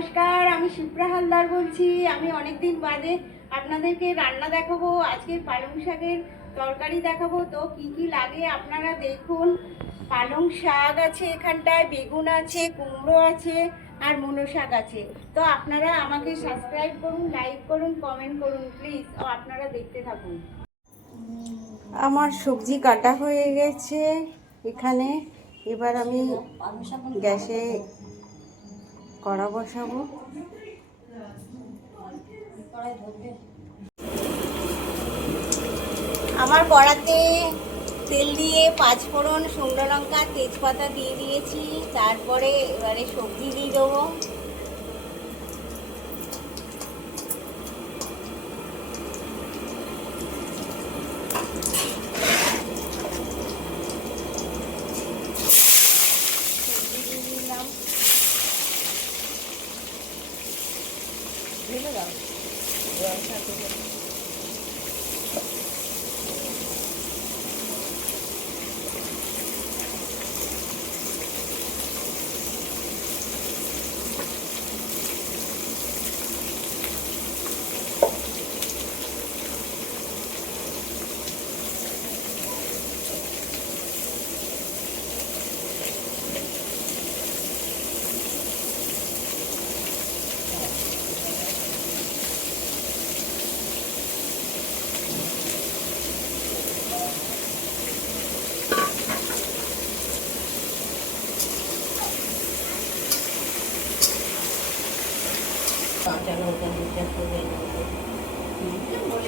নমস্কার, আমি শিপ্রা হালদার বলছি। আমি অনেকদিন বাদে আপনাদেরকে রান্না দেখাবো। আজকে পালং শাকের তরকারি দেখাবো। তো কি কি লাগে আপনারা দেখুন। পালং শাক আছে, এখানটায় বেগুন আছে, কুমড়ো আছে আর মুলো শাক আছে। তো আপনারা আমাকে সাবস্ক্রাইব করুন, লাইক করুন, কমেন্ট করুন প্লিজ। ও আপনারা দেখতে থাকুন। আমার সবজি কাটা হয়ে গেছে এখানে। এবার আমি গ্যাসে কড়া বসাবো। আমার কড়াতে তেল দিয়ে 5 ফোড়ন, শুকনো লঙ্কা, তেজপাতা দিয়ে দিয়েছি। তারপরে এবারে সবজি দিয়ে দেবো। সবজি দিয়ে দিলাম। ঢেলে দাও।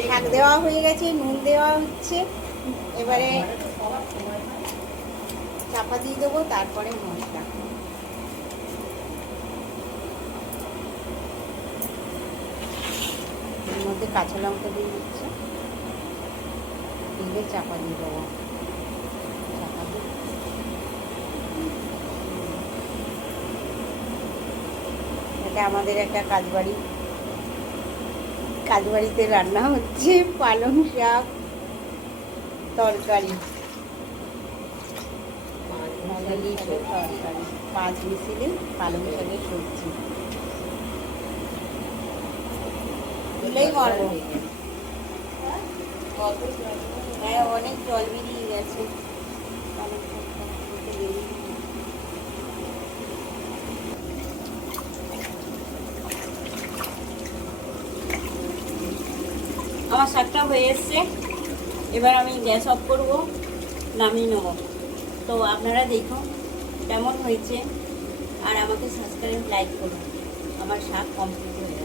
শাক দেওয়া হয়ে গেছে, নুন দেওয়া হচ্ছে। এবারে চাপা দিয়ে দেবো, তারপরে মশলা। এর মধ্যে কাঁচা লঙ্কা দিয়ে দিচ্ছে, দিয়ে চাপা দিয়ে দেবো। চাপা দিয়ে এটা আমাদের একটা কাজবাড়িতে রান্না হচ্ছে পালং শাক তরকারি। 5 মিশিলে পালং শাকের সবজি তুলেই মারবো। হ্যাঁ, অনেক জল বেরিয়ে গেছে। আমার শাকটা হয়ে এসছে। এবার আমি গ্যাস অফ করব, নামিয়ে নেব। তো আপনারা দেখুন কেমন হয়েছে, আর আমাকে সাবস্ক্রাইব, লাইক করুন। আমার শাক কমপ্লিট হয়ে গেছে।